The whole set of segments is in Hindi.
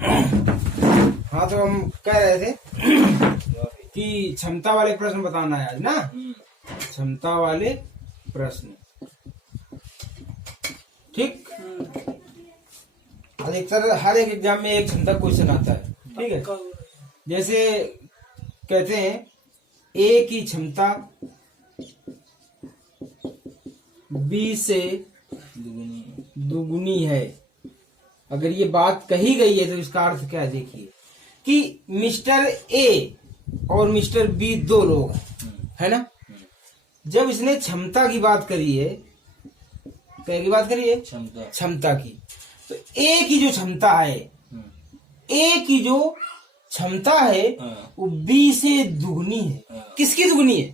हाँ, तो हम कह रहे थे कि क्षमता वाले प्रश्न बताना है आज ना। क्षमता वाले प्रश्न, ठीक। अधिकतर हर एक एग्जाम में एक क्षमता क्वेश्चन आता है, ठीक है। जैसे कहते हैं ए की क्षमता बी से दुगुनी है। अगर ये बात कही गई है तो इसका अर्थ क्या है, देखिए कि मिस्टर ए और मिस्टर बी दो लोग हैं, है ना। जब इसने क्षमता की बात करी है, क्या की बात करी है, क्षमता की, तो ए की जो क्षमता है, ए की जो क्षमता है वो बी से दुगनी है। किसकी दुगनी है,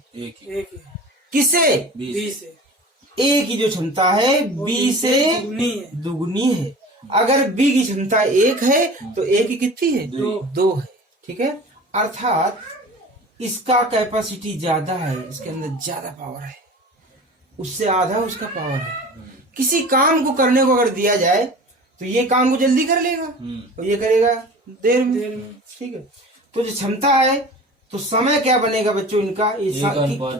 किससे, बी से। ए की जो क्षमता है बी से दुगनी है। अगर बी की क्षमता 1 है तो ए की कितनी है, 2 है, ठीक है। अर्थात इसका कैपेसिटी ज्यादा है, इसके अंदर ज्यादा पावर है, उससे आधा उसका पावर है। किसी काम को करने को अगर दिया जाए तो ये काम को जल्दी कर लेगा और ये करेगा देर में, ठीक है। तो जो क्षमता है, तो समय क्या बनेगा बच्चों इनका,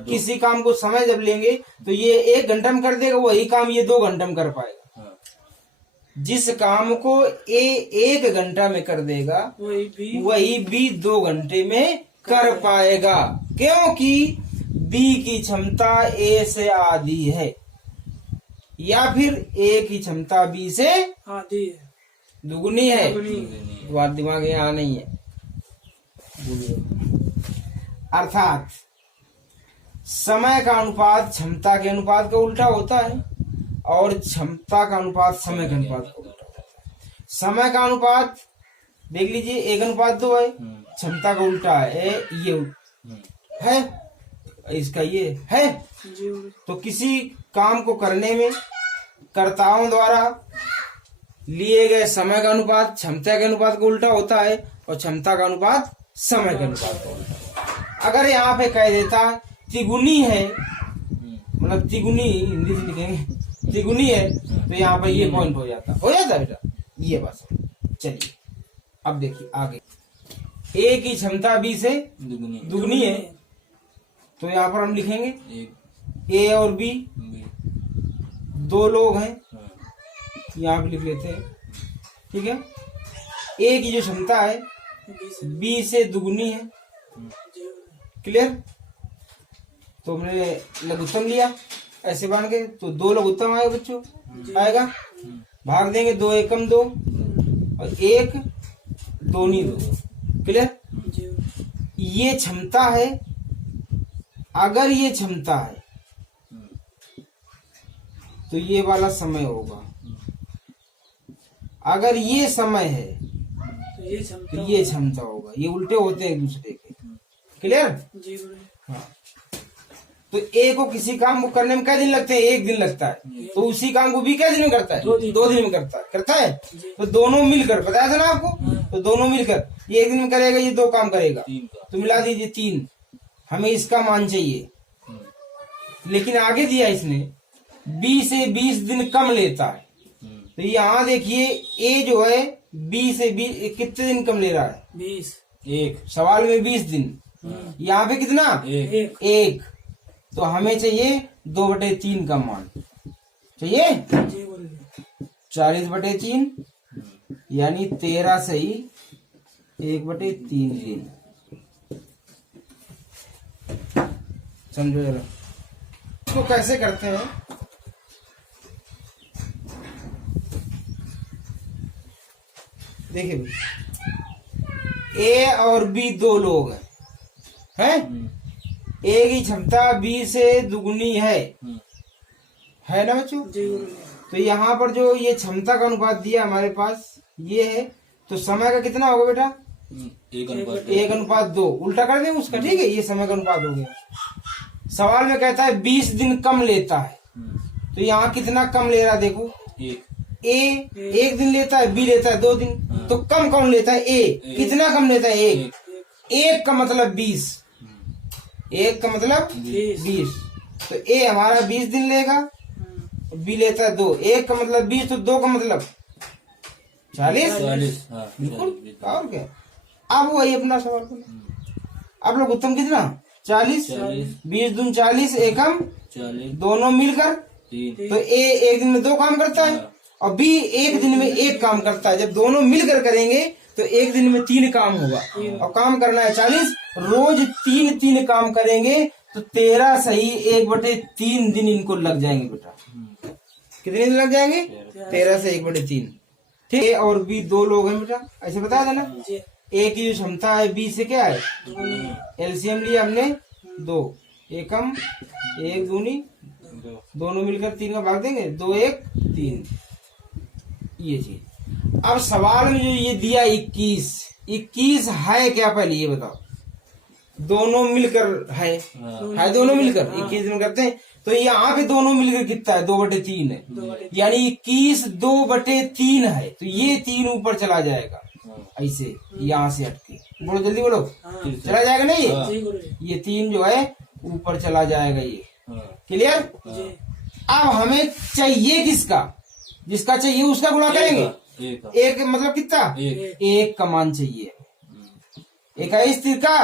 किसी काम को समय जब लेंगे तो ये 1 घंटा में कर देगा, वही काम ये 2 घंटा में कर पाएगा। जिस काम को ए 1 घंटा में कर देगा वही बी 2 घंटे में कर पाएगा, क्योंकि बी की क्षमता ए से आधी है, या फिर ए की क्षमता बी से आधी है, दुगुनी है। तुम्हारा दिमाग यहाँ नहीं है। अर्थात समय का अनुपात क्षमता के अनुपात का उल्टा होता है और क्षमता का अनुपात समय के अनुपात का उल्टा होता है। समय का अनुपात देख लीजिए 1:2 है, क्षमता का उल्टा है, ये है, इसका ये है। तो किसी काम को करने में कर्ताओं द्वारा लिए गए समय का अनुपात क्षमता के अनुपात का उल्टा होता है और क्षमता का अनुपात समय के अनुपात का उल्टा होता है। अगर यहाँ पे कह देता तिगुनी है, मतलब तिगुनी हिंदी से लिखेंगे तिगुनी है, तो यहाँ पर ये पॉइंट हो जाता बेटा, ये बात। चलिए अब देखिए आगे, ए की क्षमता बी से दुगनी है, तो यहाँ पर हम लिखेंगे ए और बी 2 लोग हैं, यहाँ पे लिख लेते हैं, ठीक है। ए की जो क्षमता है बी से दुगनी है, क्लियर। तो हमने लघुत्तम लिया ऐसे बांध के, तो 2 लघुत्तम आएगा बच्चों, आएगा, भाग देंगे 2 एकम 2 और 1 दूनी 2, क्लियर। ये क्षमता है, अगर ये क्षमता है तो ये वाला समय होगा, अगर ये समय है तो ये क्षमता होगा। ये उल्टे होते हैं एक दूसरे के, क्लियर। हाँ, तो ए को किसी काम को करने में क्या दिन लगते हैं, 1 दिन लगता है, तो उसी काम को भी क्या दिन में करता है, 2 दिन में करता है। तो दोनों मिलकर, बताया था ना आपको, तो दोनों मिलकर ये 1 दिन में करेगा, ये 2 काम करेगा, तो मिला दीजिए 3। हमें इसका मान चाहिए, लेकिन आगे दिया इसने बी से 20 दिन कम लेता है। तो यहाँ देखिए ए जो है बी से 20 कितने दिन कम ले रहा है, 20। एक सवाल में 20 दिन, यहाँ पे कितना, 1। तो हमें चाहिए 2/3 का मान चाहिए, 40/3 यानी 13 सही 1/3 दिन। समझो जरा इसको कैसे करते हैं। देखिए ए और बी 2 लोग हैं, ए की क्षमता बी से दुगनी है ना बच्चों। तो यहाँ पर जो ये क्षमता का अनुपात दिया हमारे पास ये है, तो समय का कितना होगा बेटा, 1:2, उल्टा कर दें उसका, ठीक है। ये समय का अनुपात हो गया। सवाल में कहता है 20 दिन कम लेता है, तो यहाँ कितना कम ले रहा है देखो, ए 1 दिन लेता है, बी लेता है 2 दिन, तो कम कौन लेता है, ए। कितना कम लेता है, 1 का मतलब 20, 1 का मतलब 20। तो ए हमारा 20 दिन लेगा, बी लेता है 2, 1 का मतलब 20, तो 2 का मतलब 40। 40। हाँ बिल्कुल, 40। और क्या। अब वही अपना सवाल बोलो। आप लोग उत्तम कितना? 40। 20 दून 40 एकम 40। दोनों मिलकर 3। तो ए एक दिन में 2 काम करता है और बी एक दिन में 1 काम करता है। जब दोनों मिलकर करेंगे तो एक दिन में 3 काम होगा और काम करना है 40। रोज 3 काम करेंगे तो 13 सही 1/3 दिन इनको लग जाएंगे बेटा। कितने दिन लग जाएंगे? 13 से 1/3। ठीक है। और बी 2 लोग हैं बेटा, ऐसे बता देना। ए की जो क्षमता है बी से क्या है? एलसीएम लिया हमने 2 एकम 1 दूनी दोनों मिलकर 3 का भाग देंगे 2 1 3 ये चीज। अब सवाल में जो ये दिया 21 है क्या? पहले ये बताओ। दोनों मिलकर है दोनों मिलकर 21 दिन करते हैं तो यहाँ पे दोनों मिलकर कितना है? 2/3 है, यानी 21 2/3 है तो ये 3 ऊपर चला जाएगा ऐसे यहाँ से हटके। बोलो जल्दी बोलो। चला जाएगा नहीं? ये 3 जो है ऊपर चला जाएगा ये। क्लियर? अब हमें चाहिए किसका? जिसका चाहिए उसका गुणा करेंगे। एक मतलब कितना? 1 का मान चाहिए। 21 तिरका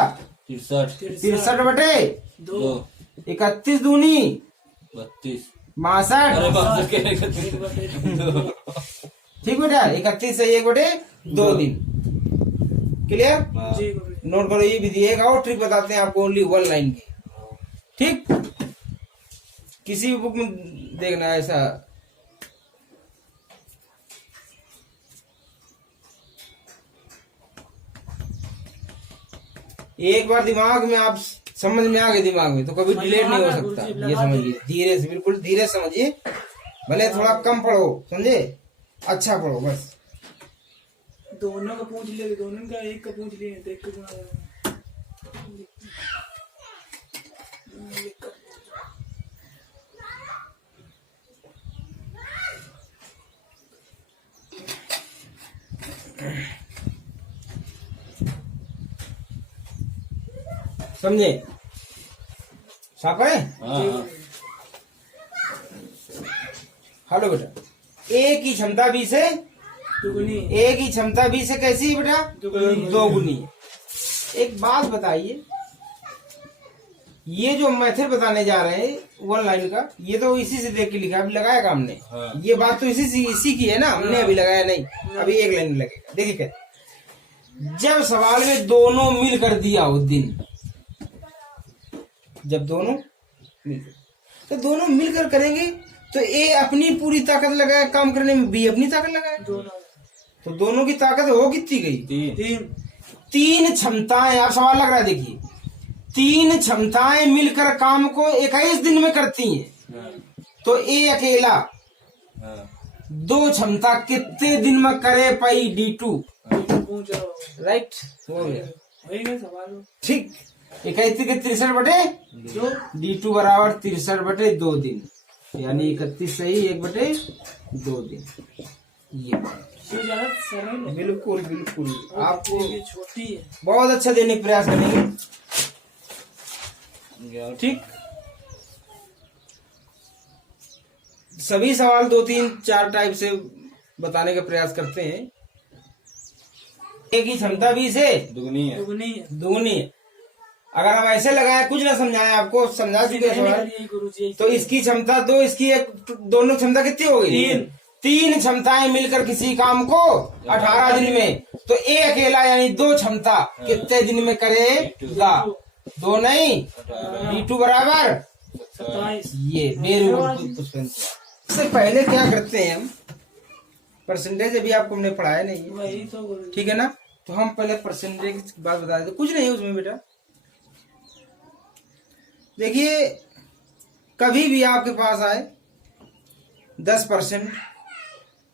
63 बटे 2 31 दूनी 32 62। ठीक बेटा, 31 से 1/2 दिन। क्लियर? नोट करो ये विधि। एक और ट्रिक बताते हैं आपको, ओनली 1 लाइन की। ठीक, किसी भी बुक में देखना ऐसा। एक बार दिमाग में आप समझ में आ गए दिमाग में तो कभी डिलीट नहीं हो सकता। ये समझिए धीरे से, बिल्कुल धीरे समझिए। भले थोड़ा कम पढ़ो, समझे? अच्छा पढ़ो बस। दोनों का पूछ ले, दोनों का एक का पूछ लिए तो एक का गुणा समझे? साफ है? हेलो बेटा, ए की क्षमता बी से दुगुनी, ए की क्षमता बी से कैसी है बेटा? 2 गुनी। एक बात बताइए, ये जो मेथड बताने जा रहे हैं 1 लाइन का, ये तो इसी से देख के लिखा, अभी लगाया का हमने। ये बात तो इसी की है ना, हमने अभी लगाया नहीं, अभी 1 लाइन में लगेगा। देखिए क्या, जब सवाल में दोनों मिल कर दिया हो दिन, जब दोनों मिलकर, तो दोनों मिलकर करेंगे तो ए अपनी पूरी ताकत लगाए काम करने में, बी अपनी ताकत लगाए, तो दोनों की ताकत हो कितनी गई? 3 क्षमताएं। आप सवाल लग रहा है, देखिए 3 क्षमताएं मिलकर काम को 21 दिन में करती हैं तो ए अकेला 2 क्षमता कितने दिन में करे पाई? D2। राइट, हो गया सवाल। ठीक। 31 के 63 बटे D2 बराबर 63/2 दिन, यानी 31 सही 1/2 दिन। ये बिल्कुल बिल्कुल आपको छोटी है, बहुत अच्छा देने का प्रयास करेंगे। ठीक, सभी सवाल 2 3 4 टाइप से बताने का प्रयास करते हैं। ए की क्षमता बी से दुगनी है। दुगनी। अगर हम ऐसे लगाए, कुछ ना समझाए, आपको समझा चुके सवाल, तो इसकी क्षमता 2, इसकी 1, दोनों क्षमता कितनी हो गई? 3 क्षमताएं मिलकर किसी काम को 18 दिन में, तो ए अकेला यानी 2 क्षमता कितने दिन में करेगा? 2 नहीं, D2 बराबर 27। ये इससे पहले क्या करते हैं हम? परसेंटेज अभी आपको हमने पढ़ाया नहीं है, वही तो। ठीक है ना? तो हम पहले परसेंटेज की बात बता देते। कुछ नहीं है उसमें बेटा। देखिए, कभी भी आपके पास आए 10%,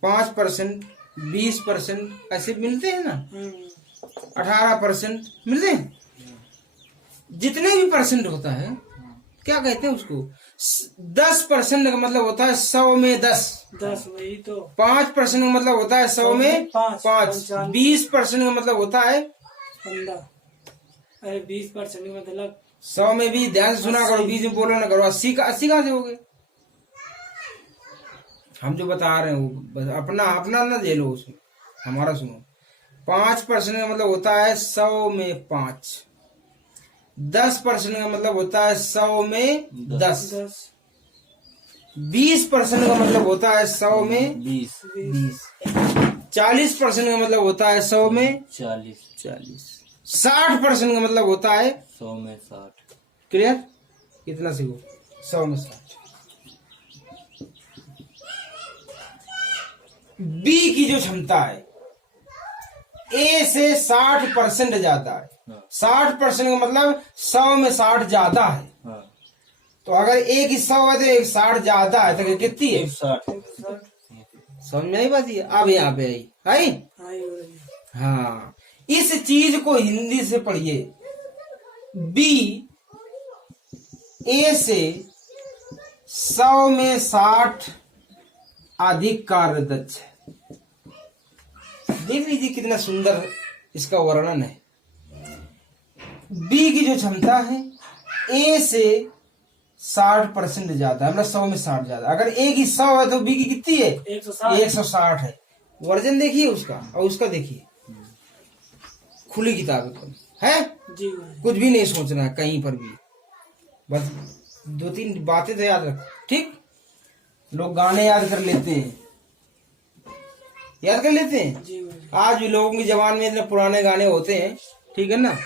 5%, 20% ऐसे मिलते हैं ना, 18% मिलते हैं। जितने भी परसेंट होता है, क्या कहते हैं उसको? 10% का मतलब होता है 100 में 10। वही तो। 5% का मतलब होता है 100 में 5। 20% का मतलब होता है 15। अरे 20% का मतलब 100 में भी, ध्यान से सुना करो, 20 में बोलो ना करो। 80 कहाँ से हो गए? हम जो बता रहे हैं वो बस अपना ना झेलो उसमें, हमारा सुनो, 5% का मतलब होता है 100 में 5, 10% का मतलब होता है 100 में 10, 20% का मतलब होता है 100 में 20, 40% का मतलब होता है 100 में 40, 60% का मतलब होता है 100 में 60। क्लियर? कितना सीखो? 100 में 60। बी की जो क्षमता है ए से 60% ज्यादा है। हाँ। 60% का मतलब 100 में 60 ज्यादा है। हाँ, तो अगर एक ही 100 है तो एक 60 ज्यादा है तो कितनी है? 60। समझ में नहीं पाती है? अब यहाँ पे आई। हाँ, इस चीज को हिंदी से पढ़िए। बी ए से 100 में 60 अधिक कार्यदक्ष है। देख लीजिए कितना सुंदर इसका वर्णन है। बी की जो क्षमता है ए से 60% ज्यादा है, मतलब 100 में 60 ज्यादा। अगर ए की 100 है तो बी की कितनी है? 160 है। वर्जन देखिए उसका और उसका देखिए, खुली किताब है, कुछ भी नहीं सोचना है कहीं पर भी, बस 2-3 बातें तो याद रखो। ठीक, लोग गाने याद कर लेते हैं, याद कर लेते हैं। आज भी लोगों की जबान में इतने पुराने गाने होते हैं, ठीक है ना,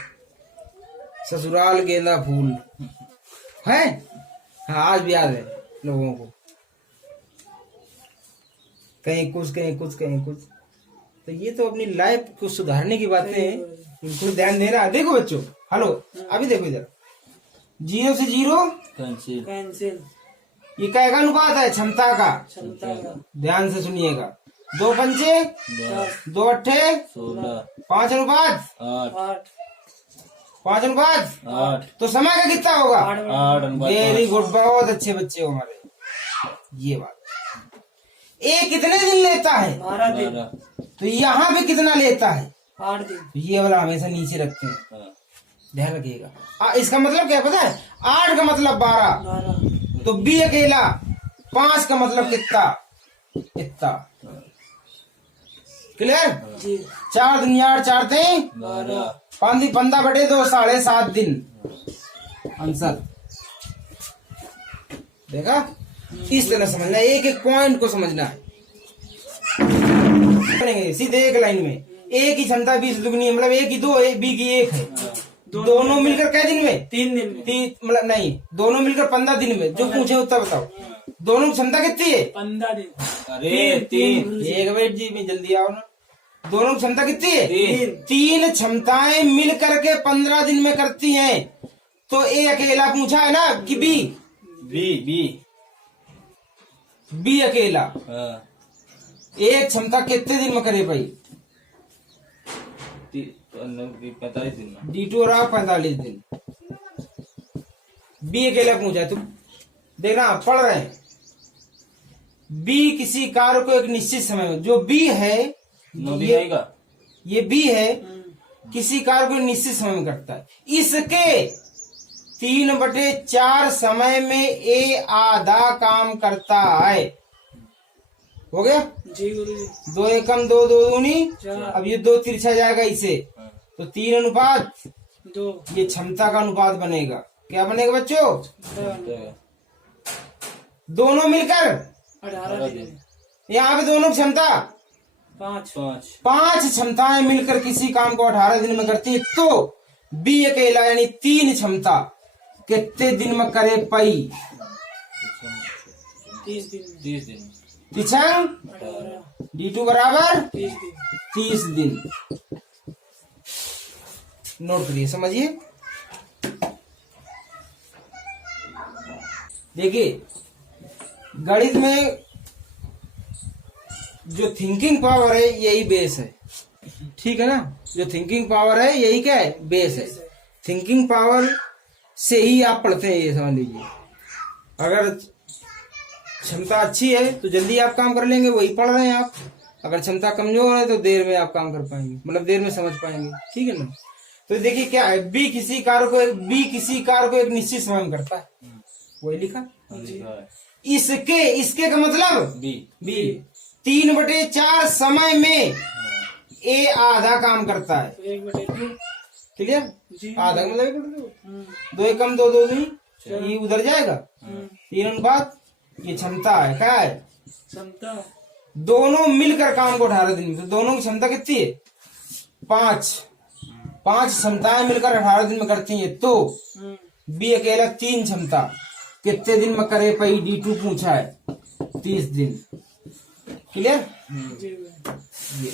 ससुराल गेंदा फूल है, हाँ आज भी याद है लोगों को, कहीं कुछ कहीं कुछ कहीं कुछ। तो ये तो अपनी लाइफ को सुधारने की बातें हैं, इनको ध्यान देना। देखो बच्चों, हेलो, अभी देखो इधर, 0 से 0 कैंसिल। ये क्या अनुपात है? क्षमता का। ध्यान से सुनिएगा। 2 पंचे 2 अट्ठे 16, 5 अनुपात 8, 5 अनुपात 8, तो समय का कितना होगा? 8 वेरी गुड, बहुत अच्छे बच्चे हो हमारे। ये बात, ए कितने दिन लेता है? 12 दिन। तो यहाँ पे कितना लेता है? 8 दिन। तो ये वाला हमेशा नीचे रखते हैं, हाँ, ध्यान रखिएगा। इसका मतलब क्या पता है? 8 का मतलब 12, तो बी अकेला 5 का मतलब कितना? इतना। क्लियर? 4 दिन 8 4 दिन 12, 15 बटे 2 7.5 दिन आंसर। देखा? इस तरह समझना, एक एक पॉइंट को समझना है। सीधे एक लाइन में, ए की क्षमता 20 दुगनी है, मतलब ए की 2 है, बी की 1 है। दोनों मिलकर कै दिन में? 3 दिन में। मतलब नहीं, दोनों मिलकर 15 दिन में। जो पूछे उतना बताओ, दोनों की क्षमता कितनी है? 15 दिन। अरे 3, एक मिनट जी, मैं जल्दी आओ ना। दोनों की क्षमता कितनी है? 3। 3 क्षमताएं मिल करके 15 दिन में करती हैं। तो ए अकेला पूछा है ना कि बी? बी अकेला हाँ, एक क्षमता कितने दिन में करे भाई? 45 दिन में। D2 रहा 45 दिन। बी अकेला पूछा है, तुम देखना पढ़ रहे हैं। बी किसी कार्य को एक निश्चित समय में, जो बी है ये बी है, किसी कार्य को निश्चित समय में करता है। इसके 3/4 समय में ए आधा काम करता है। हो गया? जी गुरु जी। 2 एकम 2 2 दूनी, 4। अब ये 2 तिरछा जाएगा इसे, तो 3 अनुपात 2। ये क्षमता का अनुपात बनेगा। क्या बनेगा बच्चों? दोनों मिलकर 18 दिन। यहाँ पे दोनों क्षमता 5। 5 क्षमताएं मिलकर किसी काम को 18 दिन में करती है। तो बी अकेला यानी 3 क्षमता कितने दिन में करे पाई? 30 दिन। 30 दिन। तिछंग 18। D2 बराबर 30 दिन। 30 दिन। नोट करिए, समझिए। देखिए, गणित में जो थिंकिंग पावर है यही बेस है, ठीक है ना? जो थिंकिंग पावर है यही क्या है? बेस है। थिंकिंग पावर से ही आप पढ़ते हैं, ये समझ लीजिए। अगर क्षमता अच्छी है तो जल्दी आप काम कर लेंगे, वही पढ़ रहे हैं आप। अगर क्षमता कमजोर है तो देर में आप काम कर पाएंगे, मतलब देर में समझ पाएंगे, ठीक है ना? तो देखिए क्या है, बी किसी कार्य को एक निश्चित समय में करता है, वही लिखा। इसके का मतलब बी। 3/4 समय में ए आधा काम करता है। 1/2 क्लियर? जी आधा का मतलब 1/2। हम्म, 2 एकम 2 2 दूनी, ये उधर जाएगा। हम्म, 3 अनुपात, ये क्षमता है। क्या है? क्षमता दोनों मिलकर काम को 18 दिन में, तो दोनों की क्षमता कितनी है? 5 क्षमताएं मिलकर 18 दिन में करती हैं। तो हम्म, बी अकेला 3 क्षमता कितने दिन में करे पाई? D2 पूछा है, 30 दिन। क्लियर? जी भाई। ये